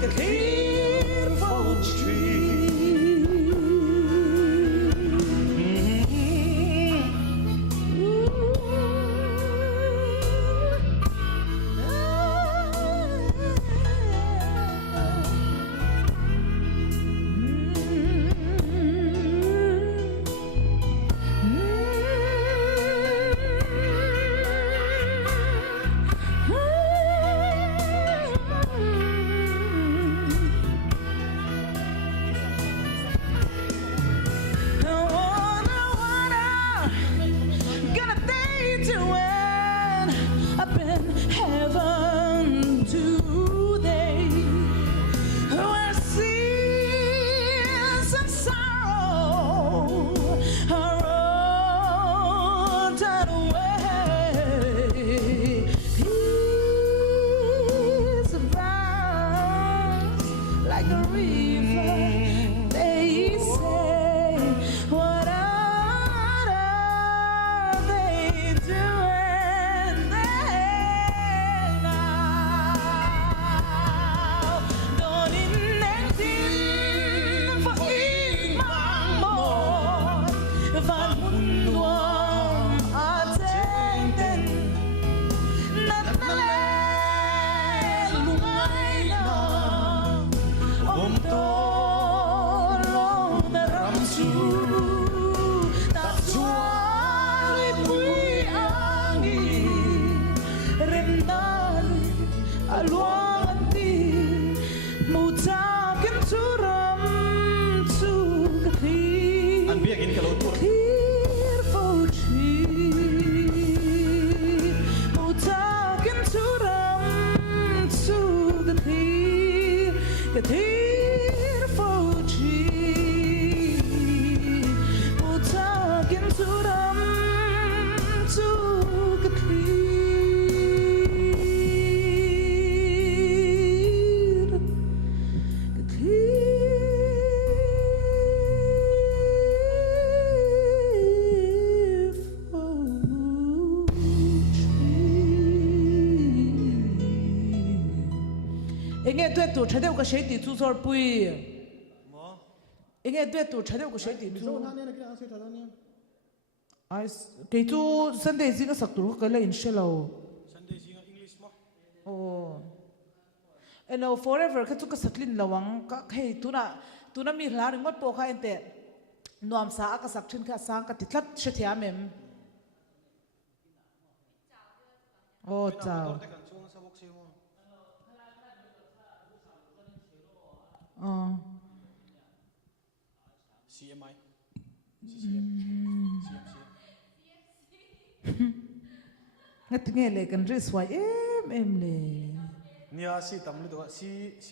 the beautiful tree. Heaven today, where sins and sorrow are all done away. Peace abounds like a river. They say, what are they doing? The beautiful tree, we'll talk into them to the clear, the nghe tuyệt tổ trái đều có sẽ đi tu rồi bùi, nghe tuyệt tổ trái đều có sẽ đi tu. Ai cái tu Sunday gì cái sắc tổ cái là Inshallah. Sunday gì English mà? Oh, and now forever cái tu cái sắc linh lawang cái hey tu na mi hla ring mất po khai ente, nuam sa cái sắc trên cái sang cái titlat sẽ thiam em. Oh chào. CMI. Ngắt nghe lại cần rơi xoay em le. Nia si tam lu do si